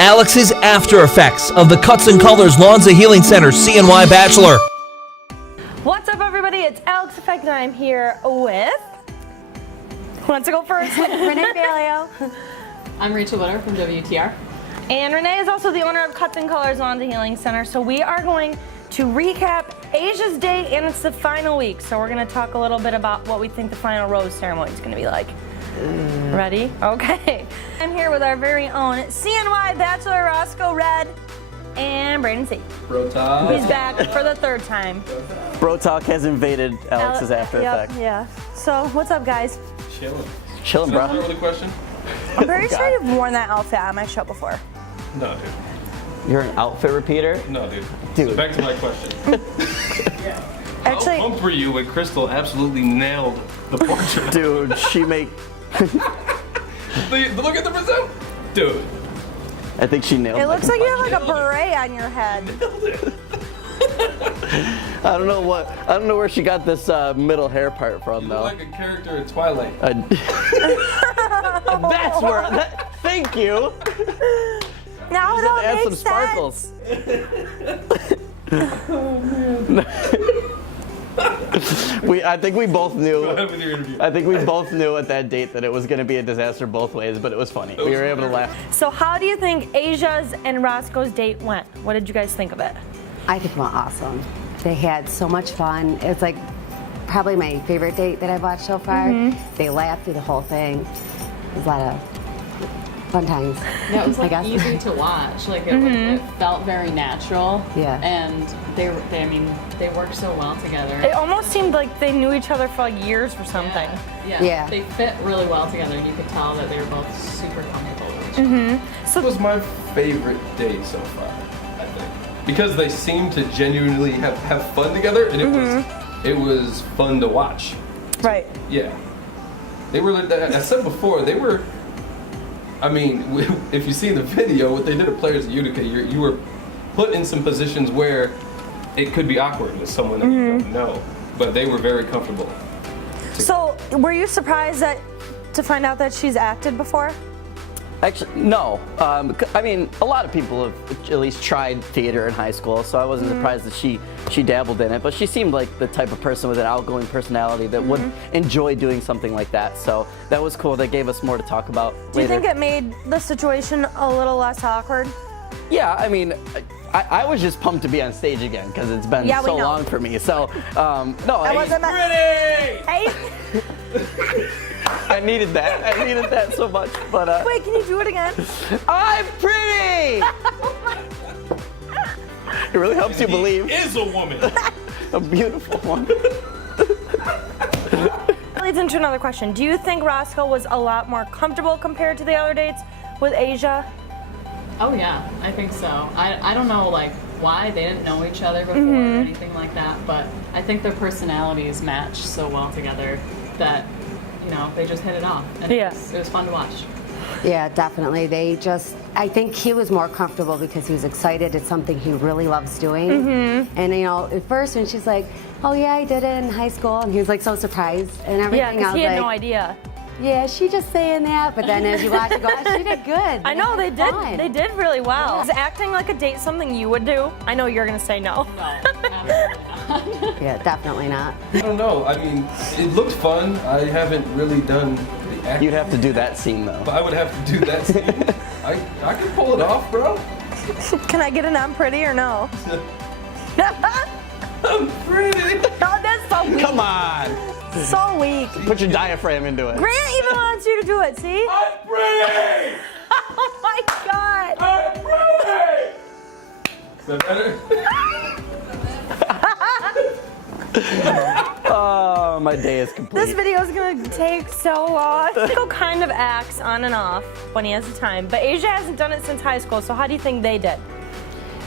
Alex's after effects of the Cuts and Colors Lawns and Healing Center CNY Bachelor. What's up, everybody? It's Alex Effect, and I'm here with... Who wants to go first? Renee Baleo. I'm Rachel Witter from WTR. And Renee is also the owner of Cuts and Colors Lawns and Healing Center. So we are going to recap Ayzias Date, and it's the final week. So we're going to talk a little bit about what we think the final rose ceremony is going to be like. Ready? Okay. I'm here with our very own CNY Bachelor Roscoe Red and Brayden C. Bro Talk. He's back for the third time. Bro Talk has invaded Alex's after effect. Yeah. So what's up, guys? Chilling, bro. Can I start with a question? I'm very sure you've worn that outfit on my show before. No, dude. You're an outfit repeater? No, dude. Dude. So back to my question. Actually, How pumped were you when Crystal absolutely nailed the portrait? Dude, she make... Look at the present. Dude. I think she nailed it. it looks like you have like a beret on your head. I don't know where she got this middle hair part from, You though. look like a character in Twilight. That's where... thank you. Now it all Add makes some sparkles. I think we both knew. Go ahead with your interview. I think we both knew at that date that it was going to be a disaster both ways, but it was funny. We were able to laugh. So how do you think Ayzias and Roscoe's date went? What did you guys think of it? I think it went awesome. They had so much fun. It was like probably my favorite date that I've watched so far. They laughed through the whole thing. It was a lot of fun times. Yeah, it was like I guess. easy to watch. Like it felt very natural. Yeah. And they worked so well together. It almost seemed like they knew each other for like years or something. Yeah. They fit really well together, and you could tell that they were both super comfortable with each other. This was my favorite date so far, I think. Because they seemed to genuinely have fun together, and it was fun to watch. Right. Yeah. They were, I said before, they were, I mean, if you see the video, what they did at Players at Utica, you were put in some positions where it could be awkward with someone that you don't know, but they were very comfortable. So were you surprised to find out that she's acted before? Actually, no. I mean, a lot of people have at least tried theater in high school, so I wasn't surprised that she dabbled in it. But she seemed like the type of person with an outgoing personality that would enjoy doing something like that. So that was cool. That gave us more to talk about later. Do you think it made the situation a little less awkward? Yeah, I mean, I was just pumped to be on stage again because it's been so long for me. So, no, I wasn't Hey. I needed that. I needed that so much. But Wait, can you do it again? I'm pretty. It really helps you believe. Is a woman. A beautiful one. That leads into another question. Do you think Roscoe was a lot more comfortable compared to the other dates with Ayzia? Oh yeah, I think so. I don't know like why they didn't know each other before or anything like that, but I think their personalities matched so well together that they just hit it off, and it was fun to watch. Yeah, definitely. I think he was more comfortable because he was excited. It's something he really loves doing. And at first when she's like, oh yeah, I did it in high school, and he was like so surprised and everything. Yeah, because he had like, no idea. Yeah, she just saying that, but then as you watch it go, oh, she did good. I know, they did. Fun. They did really well. Is acting like a date something you would do? I know you're gonna say no. No, absolutely not. Yeah, definitely not. I don't know. I mean, it looked fun. I haven't really done the acting. You'd have to do that scene though. But I would have to do that scene. I can pull it off, bro. Can I get an I'm pretty or no? I'm pretty. Oh, that's so weak. Come on. So weak. Put your diaphragm into it. Grant even wants you to do it, see? I'm pretty. Oh my god. I'm pretty. Is that better? Oh, my day is complete. This video is gonna take so long. Nico kind of acts on and off when he has the time, but Ayzia hasn't done it since high school, so how do you think they did?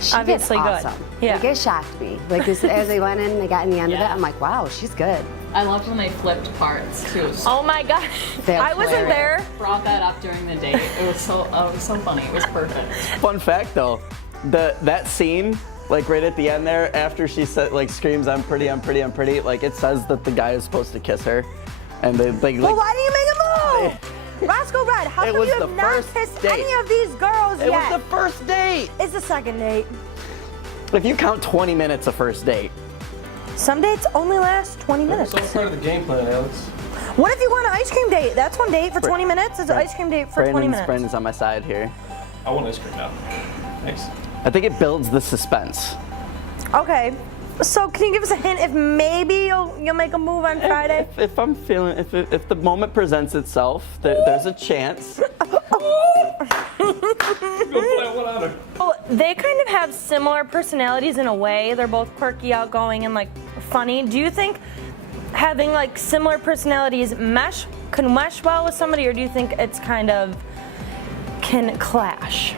She Obviously did good. awesome. Yeah. Like, it shocked me. Like as they went in, they got in the end of it. I'm like, wow, she's good. I loved when they flipped parts too. Oh my gosh. That's I wasn't there. Brought that up during the date. It was so funny. It was perfect. Fun fact though, that scene, like right at the end there, after she said, like screams, "I'm pretty, I'm pretty, I'm pretty," like it says that the guy is supposed to kiss her, and they like. Well, why do you make a move? Roscoe Red, how It come was you the have not first kissed date. any of these girls It yet? was the first date. It's the second date. If you count 20 minutes a first date. Some dates only last 20 minutes. It's all part of the game plan, Alex. What if you go on an ice cream date? That's one date for 20 minutes. It's an ice cream date for 20 minutes. Brandon's on my side here. I want ice cream now. Thanks. I think it builds the suspense. Okay. So can you give us a hint if maybe you'll make a move on Friday? If I'm feeling, if the moment presents itself, there's a chance. Go play one on her. Well, they kind of have similar personalities in a way. They're both quirky, outgoing, and like funny. Do you think having like similar personalities can mesh well with somebody, or do you think it's kind of can clash?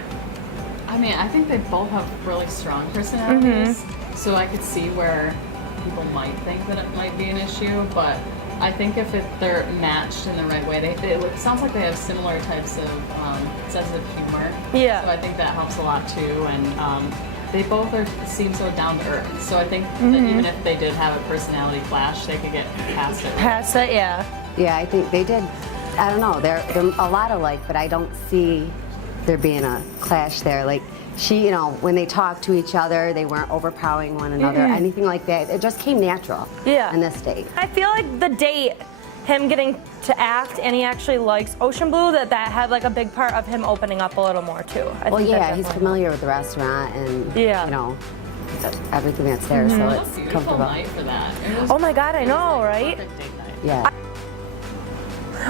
I mean, I think they both have really strong personalities, so I could see where people might think that it might be an issue, but I think if they're matched in the right way, it sounds like they have similar types of sense of humor. Yeah. So I think that helps a lot too, and they both seem so down to earth. So I think that even if they did have a personality clash, they could get past it. Past it, yeah. Yeah, I think they did. I don't know. They're a lot alike, but I don't see there being a clash there. Like she, when they talked to each other, they weren't overpowering one another, anything like that. It just came natural. Yeah. On this date. I feel like the date, him getting to act, and he actually likes Ocean Blue, that had like a big part of him opening up a little more too. Well, think that yeah, he's definitely familiar with the restaurant and everything that's there, so It was it's a beautiful comfortable. night for that. It was, Oh my God, I know, right? perfect date night. Yeah.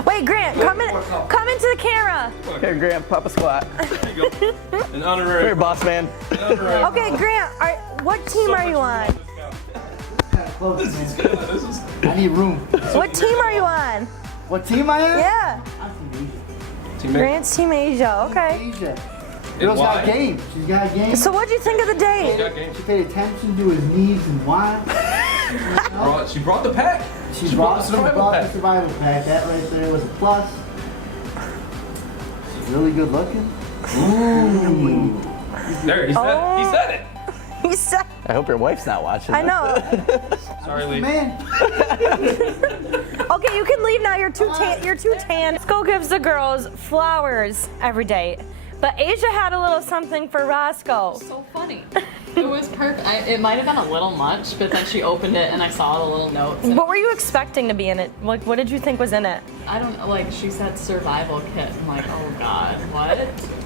Wait, Grant, come into the camera. Here, Graham, pop a squat. There you go. An honorary. Here, boss man. Okay, Grant, what team are you on? This is good. This is I need room. What team are you on? What team I am? Yeah, teammate. Grant's Team Asia. Okay. Asia. And Girl's got why? game. She's got game. So what'd you think of the date? Got game. She paid attention to his needs and wants. She brought the pack. She brought the survival pack. survival pack. That right there was a plus. She's really good looking. Ooh. There, he said it. He said, I hope your wife's not watching. I know. Sorry, Lee. Man. Okay, you can leave now. You're too tan. You're too tan. Roscoe gives the girls flowers every day, but Asia had a little something for Roscoe. So funny. It was perfect. It might have been a little much, but then she opened it and I saw the little notes. What were you expecting to be in it? Like, what did you think was in it? I don't know, like she said survival kit. I'm like, oh God, what?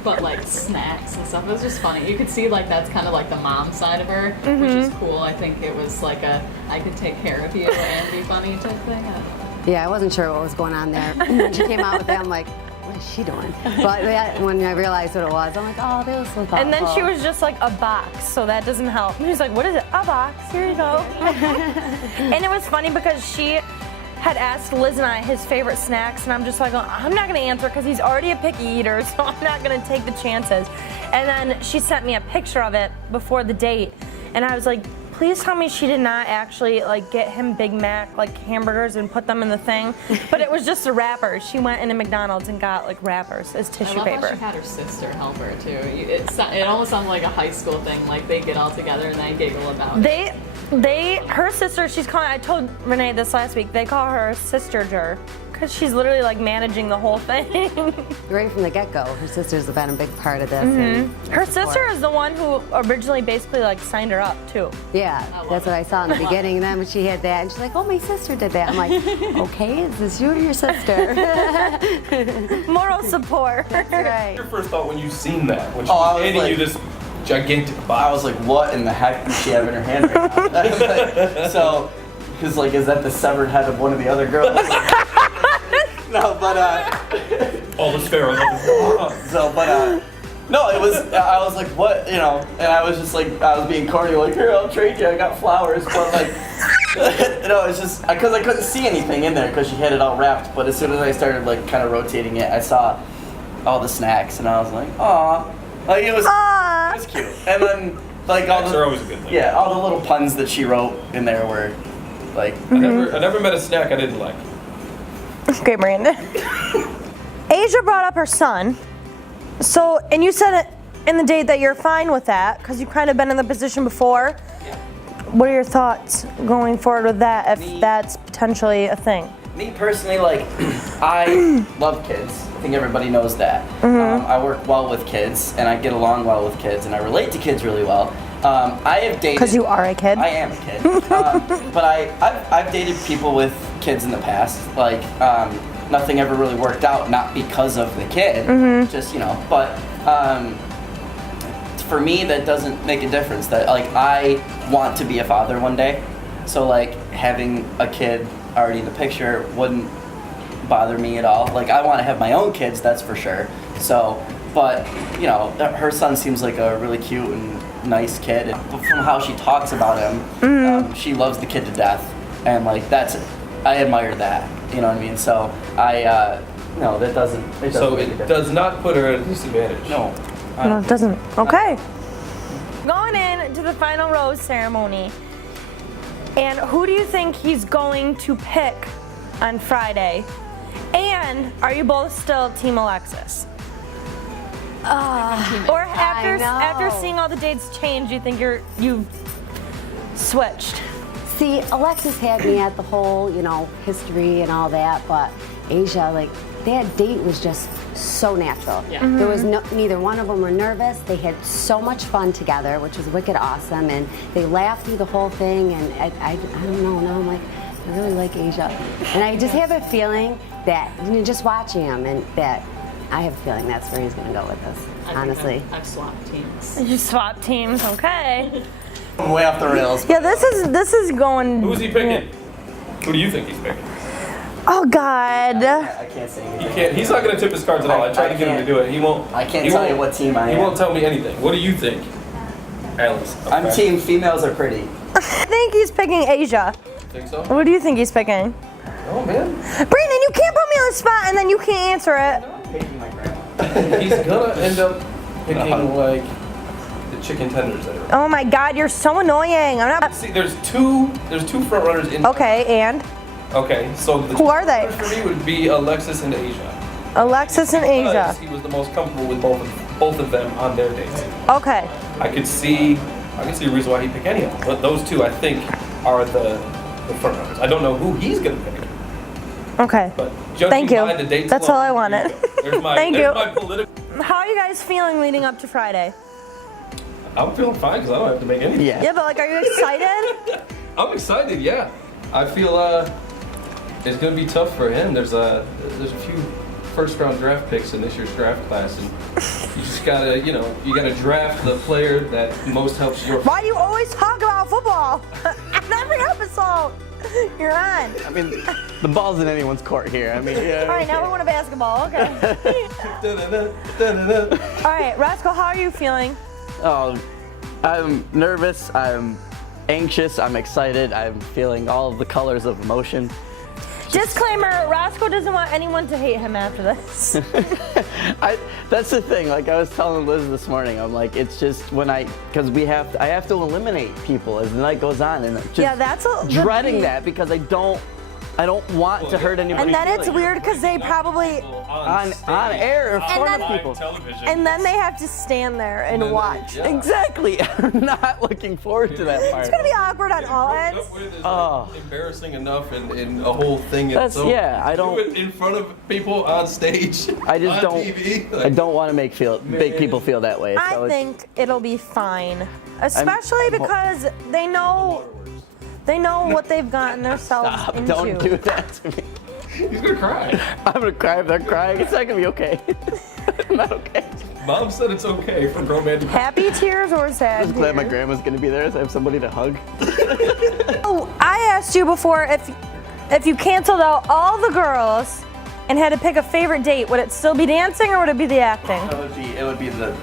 But like snacks and stuff. It was just funny. You could see like that's kind of like the mom side of her, which is cool. I think it was like I could take care of you and be funny type thing. I don't know. Yeah, I wasn't sure what was going on there. When she came out with that, I'm like, what is she doing? But when I realized what it was, I'm like, oh, this was thoughtful. And then she was just like a box, so that doesn't help. She's like, what is it? A box. Here you go. And it was funny because she had asked Liz and I his favorite snacks, and I'm just like, I'm not gonna answer because he's already a picky eater, so I'm not gonna take the chances. And then she sent me a picture of it before the date, and I was like, please tell me she did not actually like get him Big Mac like hamburgers and put them in the thing, but it was just the wrappers. She went into McDonald's and got like wrappers as tissue I love paper. how she had her sister help her too. It almost sounded like a high school thing, like they get all together and they giggle about it. Her sister, she's calling, I told Renee this last week, they call her Sister-ger, because she's literally like managing the whole thing. right from the get-go, her sister's been a big part of this. And Her sister is the one who originally basically like signed her up too. Yeah, that's what I saw in the beginning. And then when she had that, and she's like, oh, my sister did that. I'm like, okay, is this you or your sister? Moral support. Right. Your first thought when you seen that? When she Oh, I was handing like- you this gigantic I box. was like, what in the heck does she have in her hand right now? So, because like, is that the severed head of one of the other girls? No, but All this pharaoh. no, it was. I was like, what, and I was just like, I was being corny, like, here, I'll trade you. I got flowers, but like, it's just because I couldn't see anything in there because she had it all wrapped. But as soon as I started like kind of rotating it, I saw all the snacks, and I was like, aw, like it was cute. And then like all Snacks the are always a good thing. yeah, all the little puns that she wrote in there were like. I never met a snack I didn't like. Okay, Brandon. Asia brought up her son. So, and you said it in the date that you're fine with that because you've kind of been in the position before. What are your thoughts going forward with that if that's potentially a thing? Me personally, like, I love kids. I think everybody knows that. I work well with kids, and I get along well with kids, and I relate to kids really well. I have dated. Because you are a kid. I am a kid. But I've dated people with kids in the past. Like, nothing ever really worked out, not because of the kid, just, you know. But for me, that doesn't make a difference. That, like, I want to be a father one day. So, like, having a kid already in the picture wouldn't bother me at all. Like, I want to have my own kids, that's for sure. So, but, you know, her son seems like a really cute and nice kid. And from how she talks about him, she loves the kid to death. And, like, I admire that. You know what I mean? So, no, that doesn't. So it does not put her at a disadvantage. No. No, it doesn't. Okay. Going in to the final rose ceremony. And who do you think he's going to pick on Friday? And are you both still Team Alexis? Or after seeing all the dates change, you think you've switched? See, Alexis had me at the whole, you know, history and all that, but Ayzia, like, that date was just so natural. Yeah. There was neither one of them were nervous. They had so much fun together, which was wicked awesome, and they laughed through the whole thing. And I don't know. Now I'm like, I really like Ayzia, and I just have a feeling that, you know, just watching him, and that I have a feeling that's where he's going to go with this. Honestly, I've swapped teams. You swap teams, okay? Way off the rails. Yeah, this is going. Who's he picking? Who do you think he's picking? Oh God. I can't say anything. He can't. He's not going to tip his cards at all. I tried to get him to do it. He won't. I can't tell you what team I am. He won't tell me anything. What do you think, Alice? I'm team females are pretty. I think he's picking Ayzia. Think so? What do you think he's picking? Oh man. Brandon, you can't put me on the spot and then you can't answer it. I'm picking my grandma. He's gonna end up picking like the chicken tenders that are. Oh my God, you're so annoying. I'm not. See, there's two front runners in. Okay, and Okay, so the Who are they? For me would be Alexis and Ayzia. Alexis and Because Ayzia. he was the most comfortable with both of them on their dates. Okay. I could see a reason why he'd pick any of them, but those two I think are the front runners. I don't know who he's gonna pick. Okay. But judging Thank you. by the dates That's all I wanted. There's my, Thank there's you. my political. How are you guys feeling leading up to Friday? I'm feeling fine because I don't have to make any. Yeah. Yeah, but like, are you excited? I'm excited. Yeah, I feel it's gonna be tough for him. There's a few first round draft picks in this year's draft class, and you just gotta draft the player that most helps your. Why do you always talk about football? In every episode you're on. I mean, the ball's in anyone's court here. I mean, yeah. All right, now we want a basketball. Okay. All right, Roscoe, how are you feeling? Oh, I'm nervous. I'm anxious. I'm excited. I'm feeling all of the colors of emotion. Disclaimer, Roscoe doesn't want anyone to hate him after this. That's the thing. Like I was telling Liz this morning, I'm like, it's just when I have to eliminate people as the night goes on, and just Yeah, that's dreading that because I don't want to hurt anybody. And then it's weird because they probably, on air in front of people. and then they have to stand there and watch. Yeah. Exactly. I'm not looking forward to that part. It's gonna be awkward on all ends. Oh. Embarrassing enough in a whole thing. That's so yeah. I don't. Do it in front of people on stage. I just on don't. TV. I don't want to make people feel that way. So I it's- think it'll be fine, especially because they know what they've gotten themselves Stop, into. don't do that to me. He's gonna cry. I'm gonna cry if they're crying. It's not gonna be okay. It's not okay. Mom said it's okay for grown man to cry. Happy tears or sad I'm glad my tears? grandma's gonna be there so I have somebody to hug. Oh, I asked you before if you canceled out all the girls and had to pick a favorite date, would it still be dancing or would it be the acting? It would be the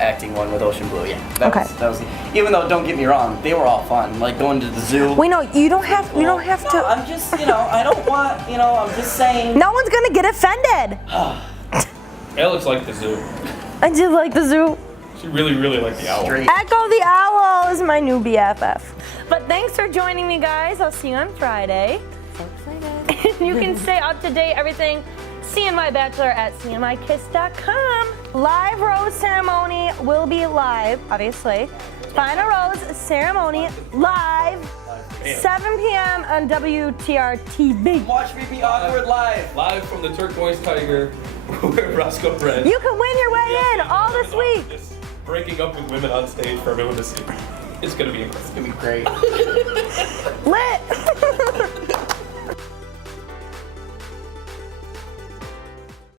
acting one with Ocean Blue. Yeah. Okay. That was even though don't get me wrong, they were all fun. Like going to the zoo. We know you don't have No, to. I'm just I don't want I'm just saying. No one's gonna get offended. Alex liked the zoo. I did like the zoo. She really liked the owl. Straight. Echo the Owl is my new BFF. But thanks for joining me, guys. I'll see you on Friday. so excited. You can stay up to date everything CNY Bachelor at cnykiss.com. Live rose ceremony will be live, obviously. Final rose ceremony live 7 p.m. on WTR TV. Watch me be awkward live. Live from the Turquoise Tiger, where Roscoe Red. You can win your way in all this week. Just breaking up with women on stage for everyone to see. It's gonna be incredible. It's gonna be great. Lit.